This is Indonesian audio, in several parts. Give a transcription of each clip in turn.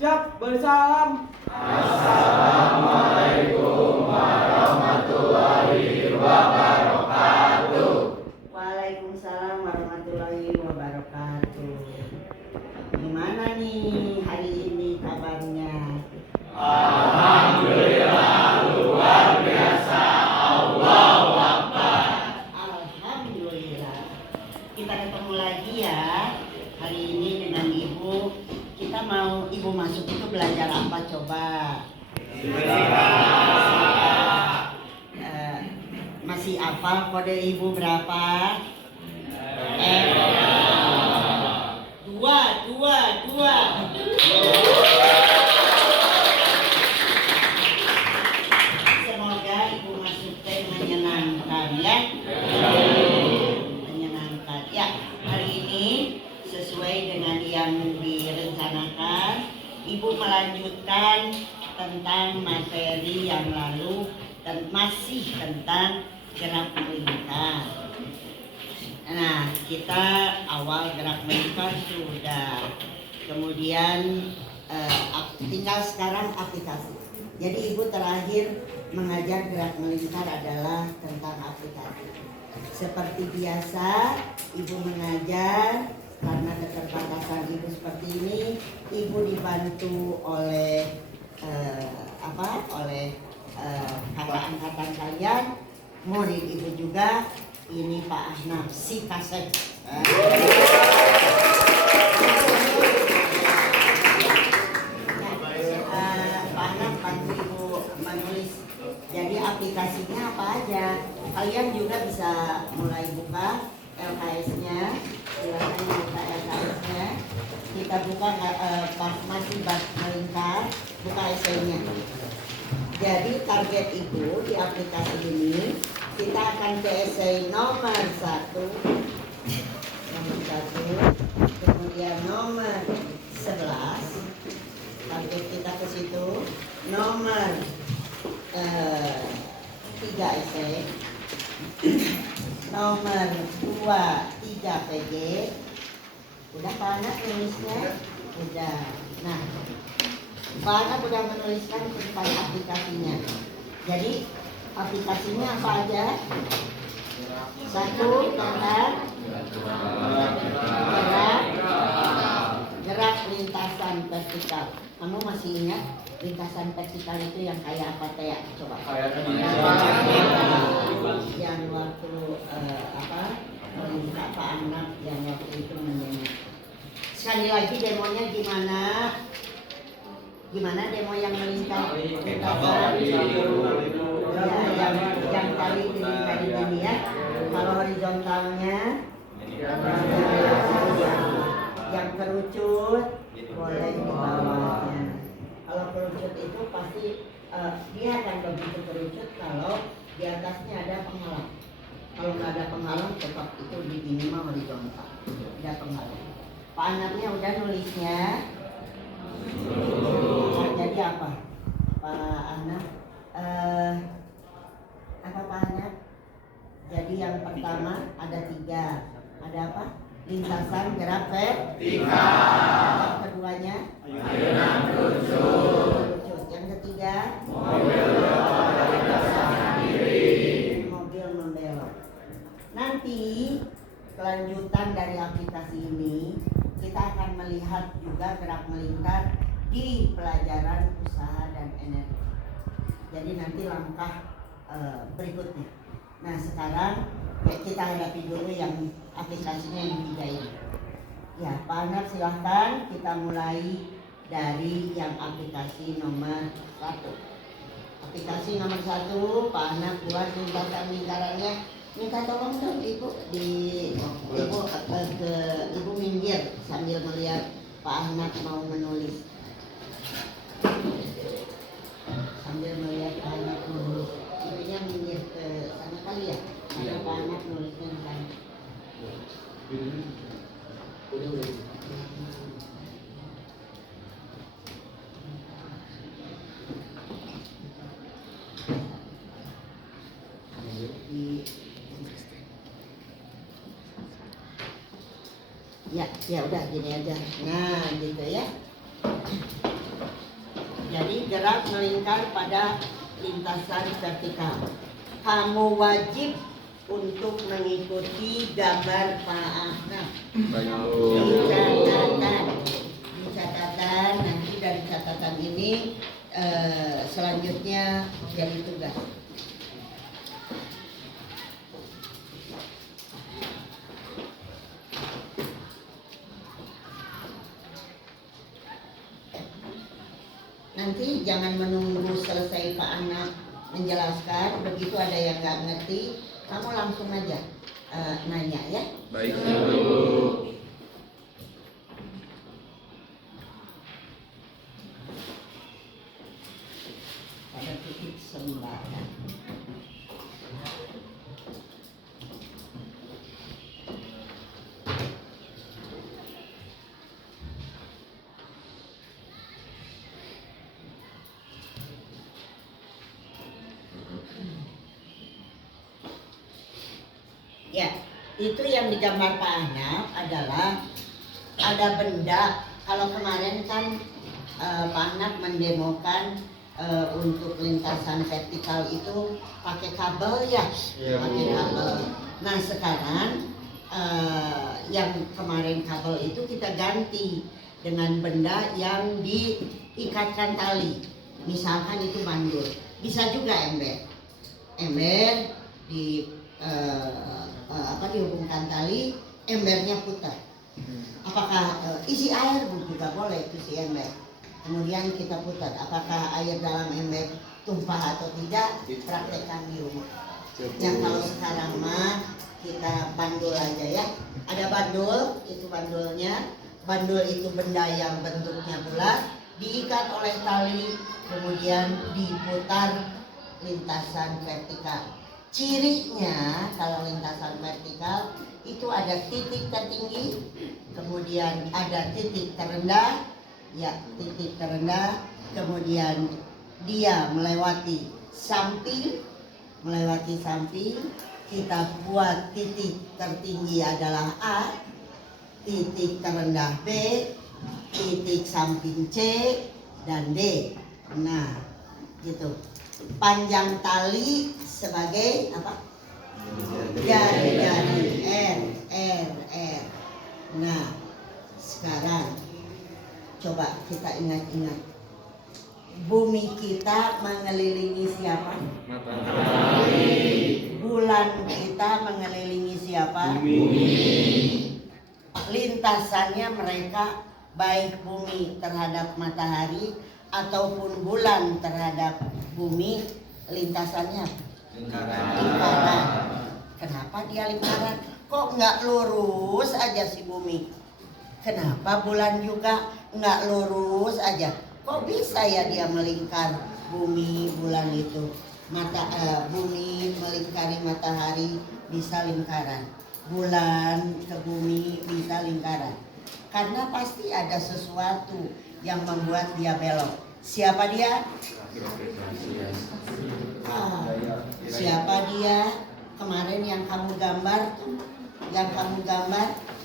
Siap, bersalam. Assalamualaikum warahmatullahi wabarakatuh. Waalaikumsalam warahmatullahi wabarakatuh. Gimana nih hari ini kabarnya? Alhamdulillah luar biasa. Allahu Akbar. Alhamdulillah. Kita ketemu lagi ya hari ini dengan Ibu. Kita mau Ibu masuk itu belajar apa coba? Masih hafal kode Ibu berapa? Dua. Semoga Ibu masuk teh menyenangkan ya. Menyenangkan ya. Hari ini sesuai dengan yang direncanakan, Ibu melanjutkan tentang materi yang lalu dan masih tentang gerak melingkar. Nah, kita awal gerak melingkar sudah. Kemudian tinggal sekarang aplikasi. Jadi Ibu terakhir mengajar gerak melingkar adalah tentang aplikasi. Seperti biasa, Ibu mengajar karena keterbatasan Ibu seperti ini, Ibu dibantu oleh kakak angkatan kalian, murid Ibu juga. Ini Pak Ahnaf si Kasep. Pak Ahnaf bantu Ibu menulis. Jadi aplikasinya apa aja? Kalian juga bisa mulai buka LKS-nya. Silakan buka LKS-nya. Kita buka masih melingkar, buka esainya. Jadi target Ibu di aplikasi ini, kita akan ke esai nomor 1, kemudian nomor 11, target kita ke situ, nomor 3 esai, nomor 2, 3 PG. Udah Pak Anak nulisnya? Udah. Nah, Pak Anak udah menuliskan tentang aplikasinya. Jadi aplikasinya apa aja? 1 tentang gerak lintasan vertikal. Kamu masih ingat lintasan vertikal itu yang kayak apa Teh? Coba. Yang waktu meminta Pak Anak yang waktu itu menyanyi. Sekali lagi demonya gimana? Gimana demo yang melingkar lintasan? Ya, yang kali ini ya. Kalau horizontalnya yang kerucut boleh di bawahnya. Kalau kerucut itu pasti dia akan begitu kerucut kalau di atasnya ada penghalang. Kalau nggak ada penghalang tetap itu di minimal horizontal. Ada penghalang. Pak Anaknya udah nulisnya. Jadi apa Pak Anak? Apa Pak Anak? Jadi yang pertama ada 3. Ada apa? Lintasan gerak vertikal. Yang keduanya Ayunan kerucut. Yang ketiga Mobil membelok. Nanti kelanjutan dari aplikasi ini kita akan melihat juga gerak melingkar di pelajaran usaha dan energi. Jadi nanti langkah berikutnya. Nah sekarang kita hadapi dulu yang aplikasinya yang 3 ini. Ya Pak Anak silahkan kita mulai dari yang aplikasi nomor 1. Aplikasi nomor 1 Pak Anak buat lintasan lingkarannya. Minta tolong dong Ibu Ibu minggir sambil melihat Pak Anak mau menulis. Sambil melihat Pak Anak menulis. Ibunya minggir ke sana kali ya. Karena Pak Anak nulisnya di sana. Ya udah gini aja. Nah, gitu ya. Jadi gerak melingkar pada lintasan vertikal. Kamu wajib untuk mengikuti gambar Pak Ahmad. Di catatan nanti dari catatan ini selanjutnya jadi tugas. Nanti jangan menunggu selesai Pak Anak menjelaskan, begitu ada yang nggak ngerti, kamu langsung aja nanya ya. Baik, Ibu. Pada titik sembarang. Ya, itu yang digambar Pak Ahnaf adalah ada benda. Kalau kemarin kan Pak Ahnaf mendemokan untuk lintasan vertikal itu pakai kabel ya, pakai kabel. Nah sekarang yang kemarin kabel itu kita ganti dengan benda yang diikatkan tali. Misalkan itu bandul, bisa juga ember di dihubungkan tali, embernya putar. Apakah isi air juga boleh isi ember. Kemudian kita putar. Apakah air dalam ember tumpah atau tidak? Praktekkan di rumah. Yang kalau sekarang mah kita bandul aja ya. Ada bandul, itu bandulnya. Bandul itu benda yang bentuknya bulat, diikat oleh tali, kemudian diputar lintasan vertikal. Cirinya kalau lintasan vertikal itu ada titik tertinggi, kemudian ada titik terendah, ya titik terendah, kemudian dia melewati samping, kita buat titik tertinggi adalah A, titik terendah B, titik samping C dan D. Nah, gitu. Panjang tali sebagai apa? Jari-jari R. Nah, sekarang coba kita ingat-ingat. Bumi kita mengelilingi siapa? Matahari. Bulan kita mengelilingi siapa? Bumi. Lintasannya mereka baik bumi terhadap matahari ataupun bulan terhadap bumi, lintasannya lingkaran. Kenapa dia lingkaran? Kok nggak lurus aja si bumi? Kenapa bulan juga nggak lurus aja? Kok bisa ya dia melingkar bumi, bulan itu? Bumi melingkari matahari bisa lingkaran, bulan ke bumi bisa lingkaran. Karena pasti ada sesuatu yang membuat dia belok. Siapa dia? Siapa dia? Kemarin yang kamu gambar tuh,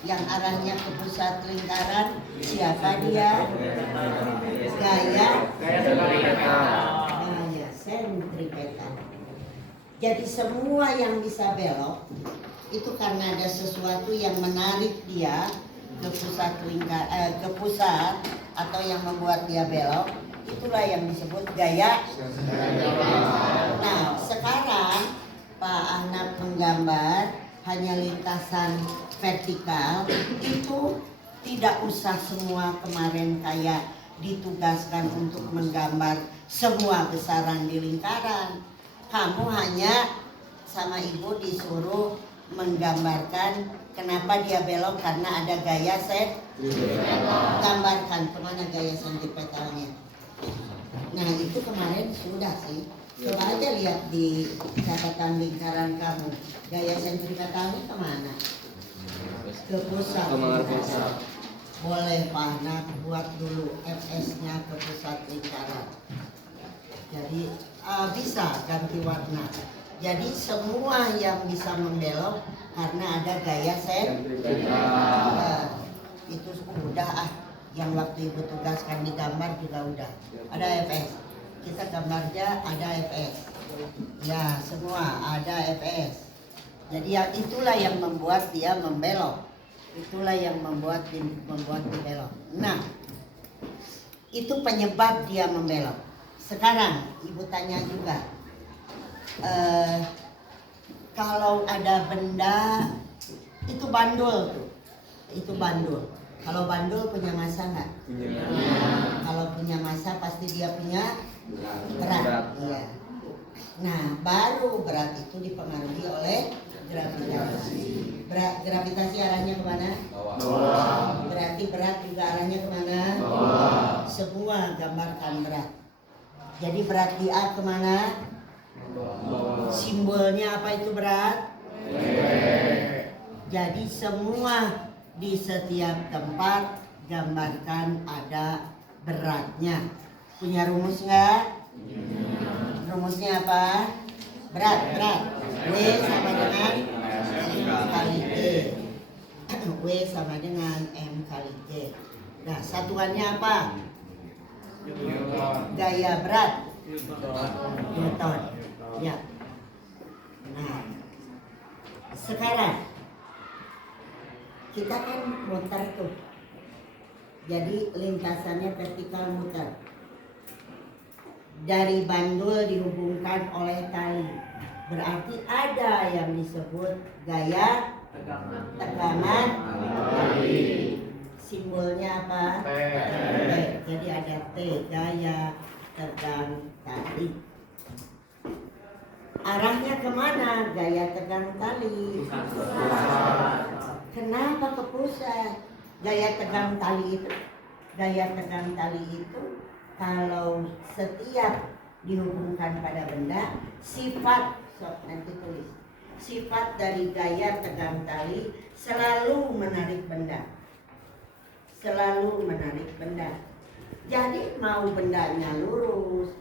yang arahnya ke pusat lingkaran, siapa dia? Gaya sentripetal. Jadi semua yang bisa belok itu karena ada sesuatu yang menarik dia ke pusat atau yang membuat dia belok, itulah yang disebut gaya. Nah, sekarang Pak Ahnaf menggambar hanya lintasan vertikal, itu tidak usah semua kemarin kayak ditugaskan untuk menggambar semua besaran di lingkaran. Kamu hanya sama ibu disuruh menggambarkan kenapa dia belok karena ada gaya gambarkan kemana gaya sentripetalnya. Nah itu kemarin sudah sih. Coba aja lihat di catatan lingkaran kamu, gaya sentripetalnya kemana? Ke pusat. Boleh Pak Ahnaf buat dulu FS-nya ke pusat lingkaran. Jadi bisa ganti warna. Jadi semua yang bisa membelok karena ada gaya sentripetal. Itu udah Yang waktu ibu tugaskan di gambar juga udah ada FS. Kita gambarnya ada FS. Ya semua ada FS. Jadi itulah yang membuat dia membelok. Itulah yang membuat dia belok. Nah, itu penyebab dia membelok. Sekarang ibu tanya juga, kalau ada benda itu bandul tuh, itu bandul. Kalau bandul punya massa nggak? Kalau punya massa pasti dia punya berat. Iya. Nah, baru berat itu dipengaruhi oleh gravitasi. Gravitasi arahnya kemana? Bawah. Berarti berat juga arahnya kemana? Bawah. Semua gambarkan berat. Jadi berat di A kemana? Bawah. Simbolnya apa itu berat? Jadi semua di setiap tempat gambarkan ada beratnya. Punya rumus nggak? Rumusnya apa? Berat. W sama dengan M kali G. W sama dengan M kali G. Nah, satuannya apa? Gaya berat. Newton. Ya. Nah, sekarang kita kan muter tuh. Jadi lintasannya vertikal muter. Dari bandul dihubungkan oleh tali. Berarti ada yang disebut gaya tegangan tali. Simbolnya apa? T. Jadi ada T, gaya tegang tali. Arahnya kemana gaya tegang tali? Kenapa ke pusat? Gaya tegang tali itu kalau setiap dihubungkan pada benda, nanti tulis. Sifat dari gaya tegang tali selalu menarik benda. Jadi mau bendanya lurus,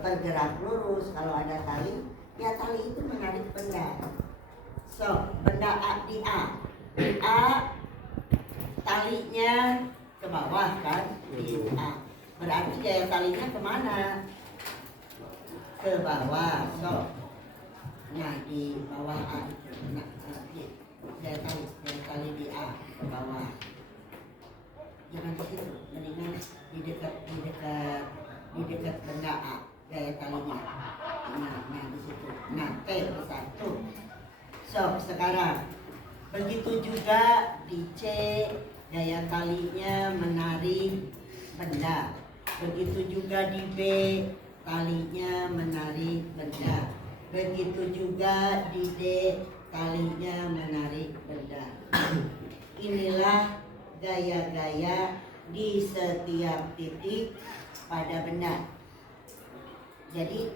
bergerak lurus, kalau ada tali, ya tali itu menarik benda. So, benda A di A, talinya ke bawah kan? Di A. Berarti gaya talinya kemana? Ke bawah. So, nah di bawah A. Nah, gaya tali di A ke bawah. Jangan di situ, mendingan di dekat benda A, gaya talinya. Nah di situ. Nah T ke 1. So, sekarang begitu juga di C, gaya talinya menarik benda. Begitu juga di B, talinya menarik benda. Begitu juga di D, talinya menarik benda. Inilah gaya-gaya di setiap titik pada benda. Jadi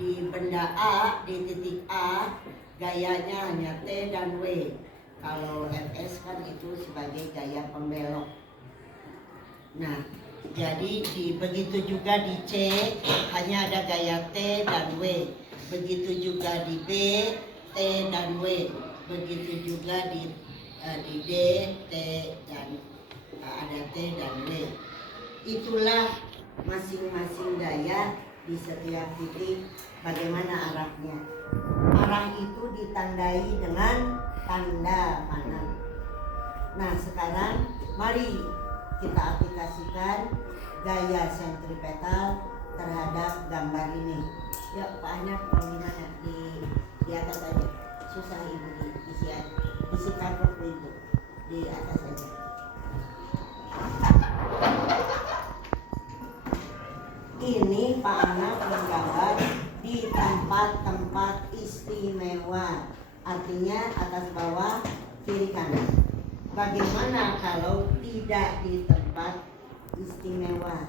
di benda A, di titik A, gayanya hanya T dan W. Kalau Fs kan itu sebagai gaya pembelok. Nah, jadi begitu juga di C hanya ada gaya T dan W. Begitu juga di B, T dan W. Begitu juga di D, T dan ada T dan W. Itulah masing-masing gaya di setiap titik bagaimana arahnya. Arah itu ditandai dengan tanda panah. Nah, sekarang mari kita aplikasikan gaya sentripetal terhadap gambar ini. Yuk Pak Ahmad, mau gimana? Di atas aja. Susah ibu isi karpet ibu di atas aja. Ini Pak Ahmad menggambar di tempat-tempat istimewa. Artinya atas bawah kiri kanan. Bagaimana kalau tidak di tempat istimewa?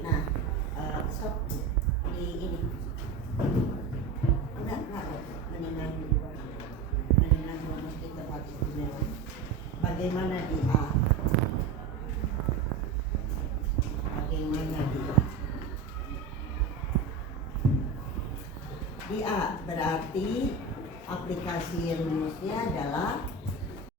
Nah, sok di ini. Enggak, mendingan di tempat istimewa. Bagaimana di A? Bagaimana di A? Di A berarti aplikasi rumusnya adalah